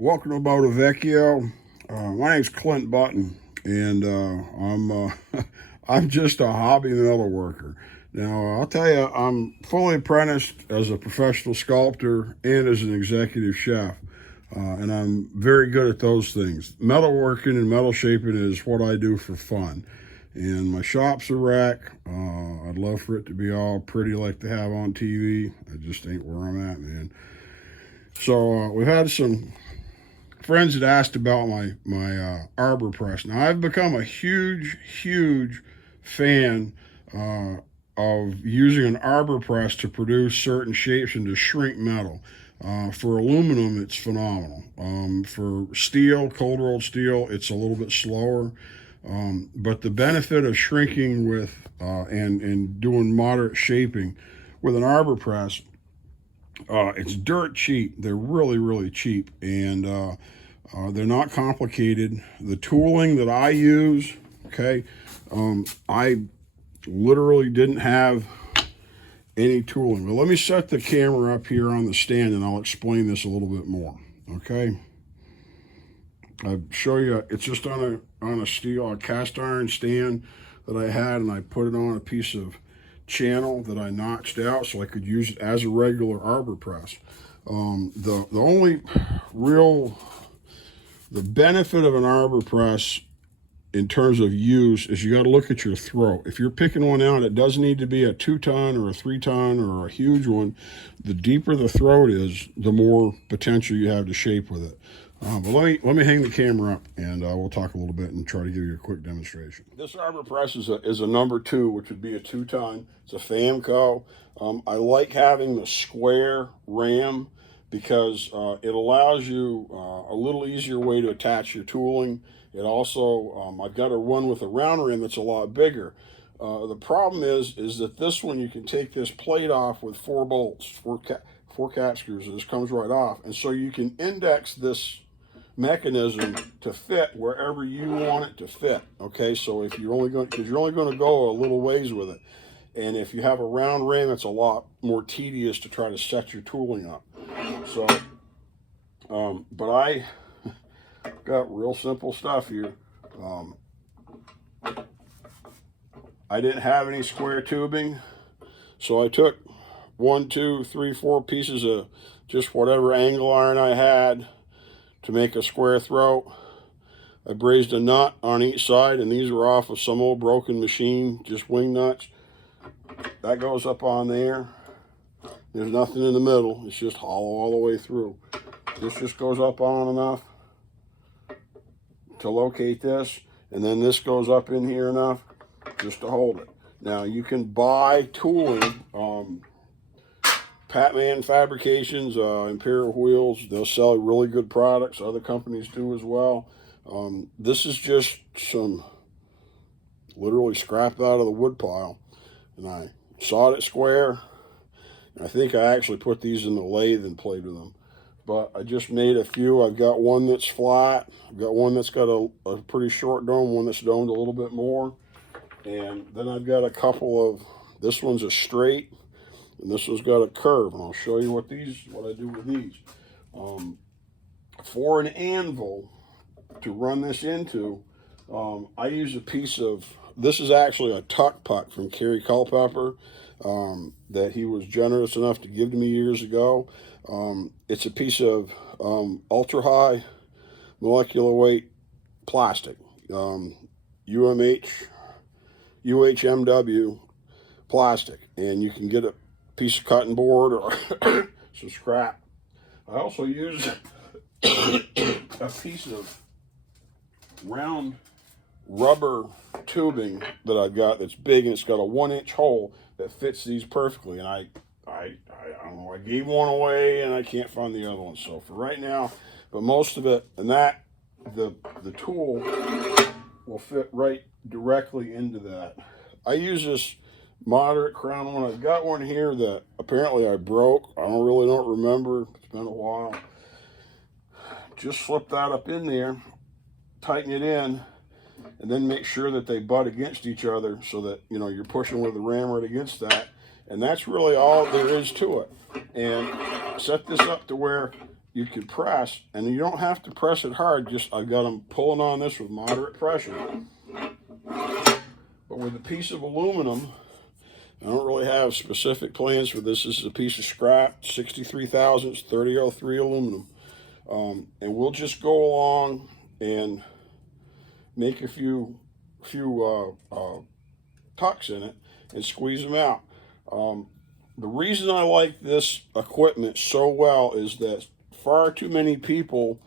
Welcome to Moto Vecchio. My name's Clint Button, and I'm just a hobby metal worker. Now I'll tell you, I'm fully apprenticed as a professional sculptor and as an executive chef, and I'm very good at those things. Metalworking and metal shaping is what I do for fun, and my shop's a wreck. I'd love for it to be all pretty like they have on TV. I just ain't where I'm at, man. So we've had some friends had asked about my Arbor press. Now I've become a huge fan of using an Arbor press to produce certain shapes and to shrink metal. For aluminum, it's phenomenal. For steel, cold rolled steel, it's a little bit slower. But the benefit of shrinking with and doing moderate shaping with an Arbor press, it's dirt cheap. They're really cheap, and they're not complicated. The tooling that I use, okay, I literally didn't have any tooling. But let me set the camera up here on the stand and I'll explain this a little bit more, okay? I'll show you, it's just on a steel, a cast iron stand that I had, and I put it on a piece of channel that I notched out so I could use it as a regular Arbor press. The only real the benefit of an Arbor press in terms of use is you got to look at your throat. If you're picking one out, it doesn't need to be a 2-ton or a 3-ton or a huge one. The deeper the throat is, the more potential you have to shape with it. But let me hang the camera up, and we'll talk a little bit and try to give you a quick demonstration. This Arbor press is a number 2, which would be a 2-ton. It's a Famco. I like having the square ram because it allows you a little easier way to attach your tooling. It also, I've got a one with a round rim that's a lot bigger. The problem is that this one, you can take this plate off with 4 bolts, four cap screws. This comes right off, and so you can index this mechanism to fit wherever you want it to fit. Okay, so if you're only going, because you're only going to go a little ways with it, and if you have a round rim, it's a lot more tedious to try to set your tooling up. So, but I got real simple stuff here. I didn't have any square tubing, so I took 1, 2, 3, 4 pieces of just whatever angle iron I had to make a square throat. I brazed a nut on each side, and these are off of some old broken machine, just wing nuts. That goes up on there. There's nothing in the middle. It's just hollow all the way through. This just goes up on enough to locate this, and then this goes up in here enough just to hold it. Now you can buy tooling. Patman Fabrications, Imperial Wheels, they'll sell really good products. Other companies do as well. This is just some literally scrapped out of the wood pile, and I sawed it square. I think I actually put these in the lathe and played with them. But I just made a few. I've got one that's flat. I've got one that's got a pretty short dome, one that's domed a little bit more. And then I've got a couple of, this one's a straight, and this one's got a curve. And I'll show you what I do with these. For an anvil to run this into, I use a piece of, this is actually a tuck puck from Kerry Culpepper. That he was generous enough to give to me years ago. It's a piece of ultra high molecular weight plastic, UHMW plastic, and you can get a piece of cutting board or some scrap. I also use a piece of round rubber tubing that I've got that's big, and it's got a 1-inch hole that fits these perfectly. And I don't know, I gave one away and I can't find the other one. So for right now, but most of it, and that the tool will fit right directly into that. I use this moderate crown one. I've got one here that apparently I broke. I don't remember. It's been a while. Just slip that up in there, tighten it in, and then make sure that they butt against each other so that, you know, you're pushing with the ram right against that. And that's really all there is to it. And set this up to where you can press, and you don't have to press it hard. Just I've got them pulling on this with moderate pressure. But with a piece of aluminum, I don't really have specific plans for this. This is a piece of scrap, 63 thousandths, 3003 aluminum. And we'll just go along and make a few tucks in it and squeeze them out. The reason I like this equipment so well is that far too many people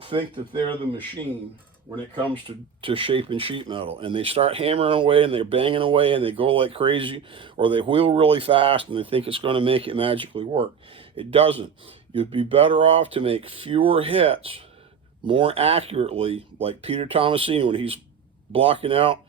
think that they're the machine when it comes to shaping sheet metal, and they start hammering away and they're banging away and they go like crazy, or they wheel really fast and they think it's going to make it magically work. It doesn't. You'd be better off to make fewer hits more accurately, like Peter Tomasini when he's blocking out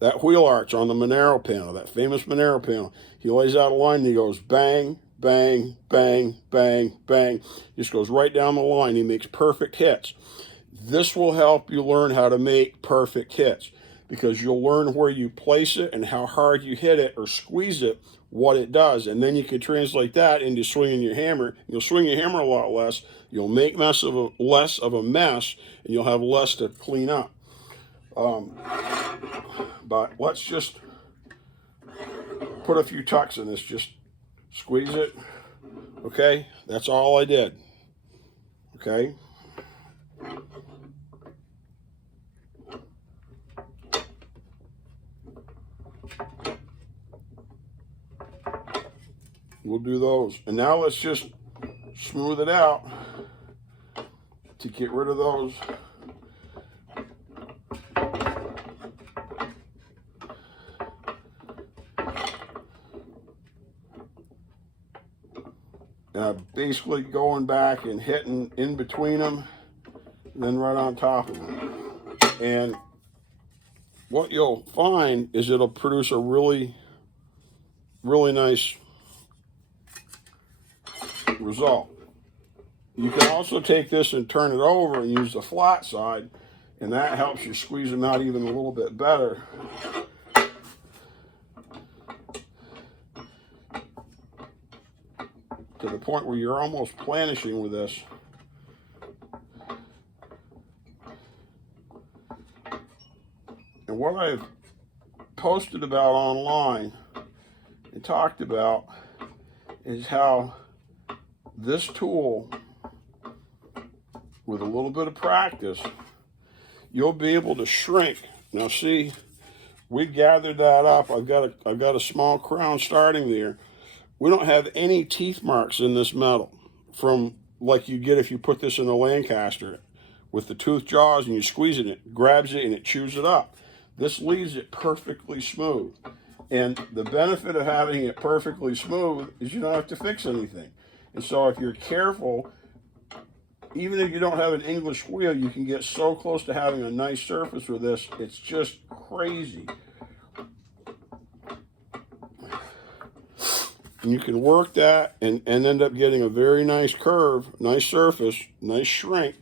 that wheel arch on the Monero panel, that famous Monero panel. He lays out a line and he goes bang, bang, bang, bang, bang. Just goes right down the line. He makes perfect hits. This will help you learn how to make perfect hits, because you'll learn where you place it and how hard you hit it or squeeze it, what it does. And then you can translate that into swinging your hammer. You'll swing your hammer a lot less. You'll make less of a mess, and you'll have less to clean up. But let's just put a few tucks in this. Just squeeze it. Okay, that's all I did. Okay. We'll do those. And now let's just smooth it out to get rid of those basically going back and hitting in between them, and then right on top of them. And what you'll find is it'll produce a really, really nice result. You can also take this and turn it over and use the flat side, and that helps you squeeze them out even a little bit better. To the point where you're almost planishing with this. And what I've posted about online and talked about is how this tool, with a little bit of practice, you'll be able to shrink. Now see, we gathered that up. I've got a small crown starting there. We don't have any teeth marks in this metal, from like you get if you put this in a Lancaster with the tooth jaws and you squeeze it, it grabs it and it chews it up. This leaves it perfectly smooth. And the benefit of having it perfectly smooth is you don't have to fix anything. And so if you're careful, even if you don't have an English wheel, you can get so close to having a nice surface with this, it's just crazy. And you can work that and end up getting a very nice curve, nice surface, nice shrink,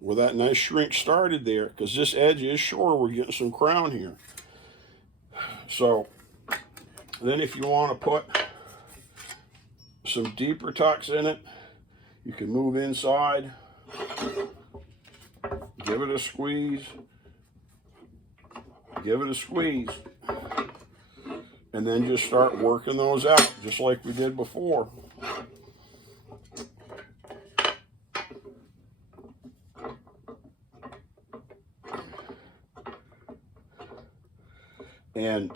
with that nice shrink started there, because this edge is shorter. We're getting some crown here. So then if you want to put some deeper tucks in it, you can move inside, give it a squeeze, and then just start working those out, just like we did before. And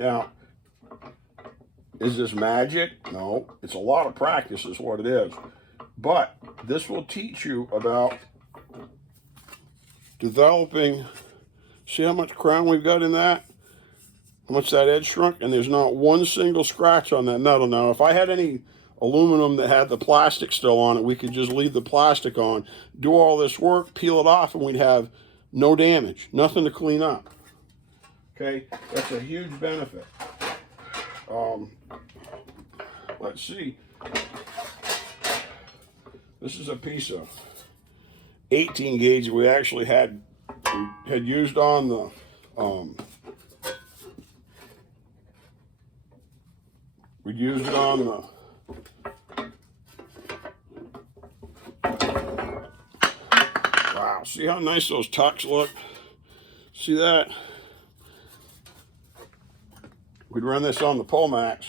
now, is this magic? No, it's a lot of practice is what it is. But this will teach you about developing. See how much crown we've got in that? How much that edge shrunk? And there's not one single scratch on that metal. Now, if I had any aluminum that had the plastic still on it, we could just leave the plastic on, do all this work, peel it off, and we'd have no damage, nothing to clean up. Okay, that's a huge benefit. Let's see. This is a piece of 18 gauge that we actually had used on the We use it on the wow, see how nice those tucks look? See that? We'd run this on the Pullmax.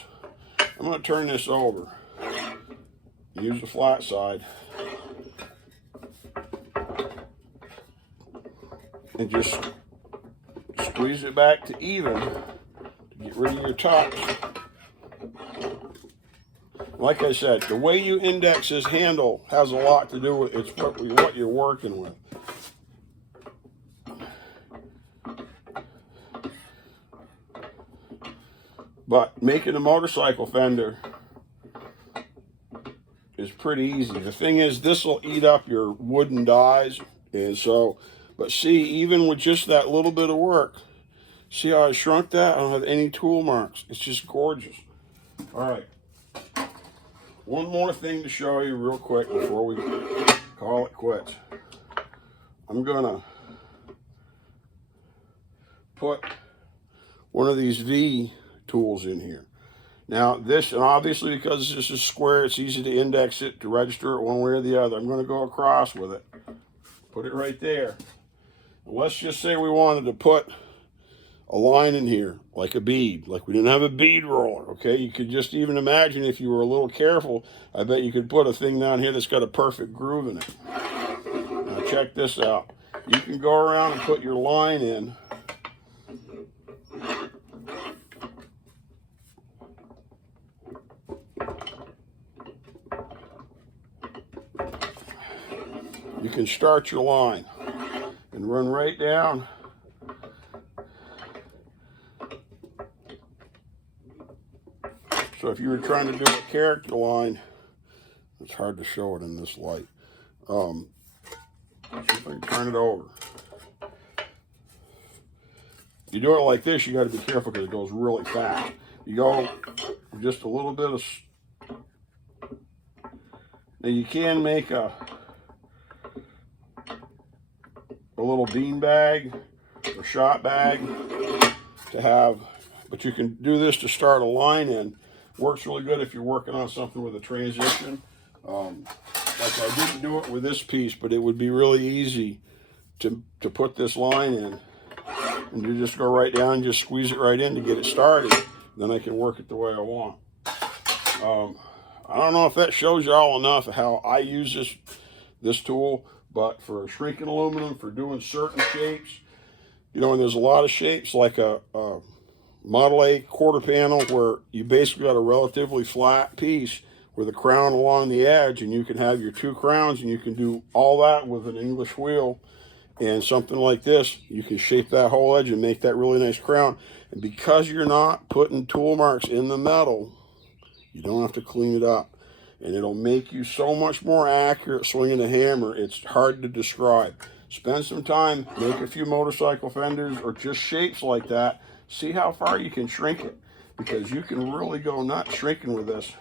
I'm going to turn this over. Use the flat side. And just squeeze it back to even to get rid of your tucks. Like I said, the way you index this handle has a lot to do with it's what you're working with. But making a motorcycle fender is pretty easy. The thing is, this will eat up your wooden dies, and so, but see, even with just that little bit of work, see how I shrunk that? I don't have any tool marks. It's just gorgeous. All right. One more thing to show you real quick before we call it quits. I'm gonna put one of these V tools in here. Now this, and obviously because this is square, it's easy to index it, to register it one way or the other. I'm going to go across with it. Put it right there. And let's just say we wanted to put a line in here, like a bead, like we didn't have a bead roller, okay? You could just even imagine if you were a little careful, I bet you could put a thing down here that's got a perfect groove in it. Now check this out. You can go around and put your line in. You can start your line and run right down. So if you were trying to do a character line, it's hard to show it in this light. See if I can turn it over. You do it like this, you got to be careful because it goes really fast. You go just a little bit of. Now you can make a little bean bag or shot bag to have, but you can do this to start a line in. Works really good if you're working on something with a transition. Like I didn't do it with this piece, but it would be really easy to put this line in. And you just go right down and just squeeze it right in to get it started. Then I can work it the way I want. I don't know if that shows you all enough of how I use this tool, but for shrinking aluminum, for doing certain shapes, you know, and there's a lot of shapes like a Model A quarter panel where you basically got a relatively flat piece with a crown along the edge, and you can have your two crowns, and you can do all that with an English wheel. And something like this, you can shape that whole edge and make that really nice crown. And because you're not putting tool marks in the metal, you don't have to clean it up. And it'll make you so much more accurate swinging a hammer. It's hard to describe. Spend some time, make a few motorcycle fenders or just shapes like that. See how far you can shrink it, because you can really go nuts shrinking with this.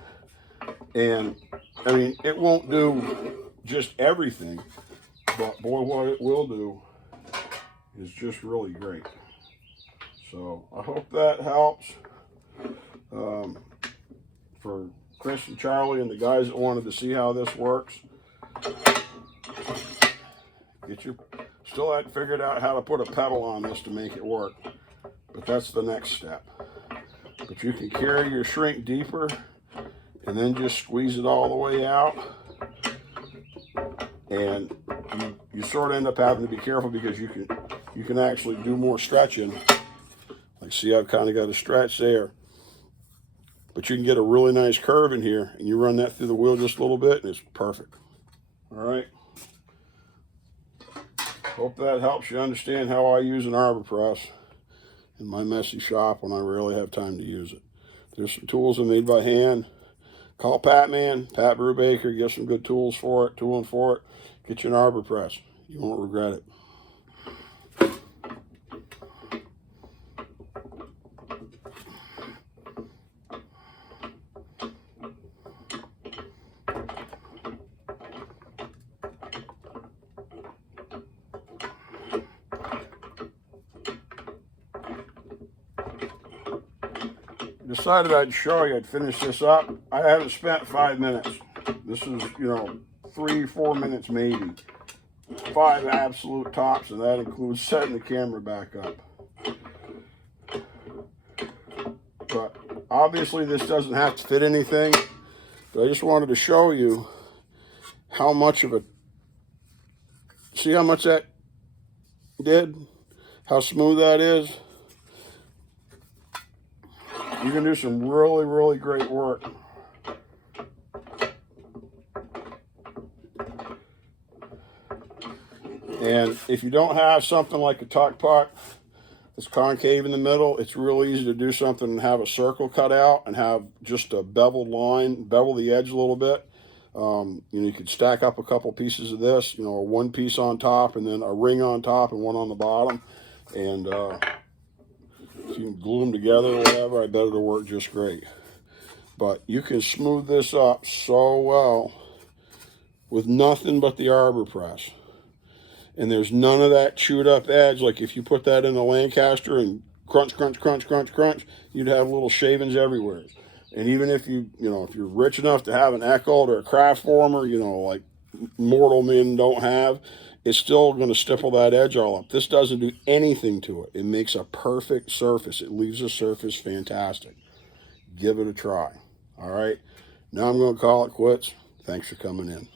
And I mean, it won't do just everything, but boy, what it will do is just really great. So I hope that helps for Chris and Charlie and the guys that wanted to see how this works. Still hadn't figured out how to put a pedal on this to make it work, but that's the next step. But you can carry your shrink deeper and then just squeeze it all the way out. And you sort of end up having to be careful because you can actually do more stretching. Like, see, I've kind of got a stretch there. But you can get a really nice curve in here, and you run that through the wheel just a little bit, and it's perfect. All right. Hope that helps you understand how I use an arbor press in my messy shop when I rarely have time to use it. There's some tools I made by hand. Call Pat Brubaker, get some good tools for it, tooling for it. Get you an arbor press. You won't regret it. decided I'd show you. I'd finish this up. I haven't spent 5 minutes. This is, 3-4 minutes maybe. 5 absolute tops, and that includes setting the camera back up. But obviously this doesn't have to fit anything. But I just wanted to show you how much of a, see how much that did? How smooth that is? You can do some really, really great work. And if you don't have something like a tuck puck that's concave in the middle, it's real easy to do something and have a circle cut out and have just a beveled line, bevel the edge a little bit. You could stack up a couple pieces of this, one piece on top and then a ring on top and one on the bottom. And if you can glue them together or whatever, I bet it'll work just great. But you can smooth this up so well with nothing but the Arbor press. And there's none of that chewed up edge. Like if you put that in a Lancaster and crunch, crunch, crunch, crunch, crunch, you'd have little shavings everywhere. And even if if you're rich enough to have an Eckhold or a craft former, like mortal men don't have, it's still going to stipple that edge all up. This doesn't do anything to it. It makes a perfect surface. It leaves the surface fantastic. Give it a try. All right. Now I'm going to call it quits. Thanks for coming in.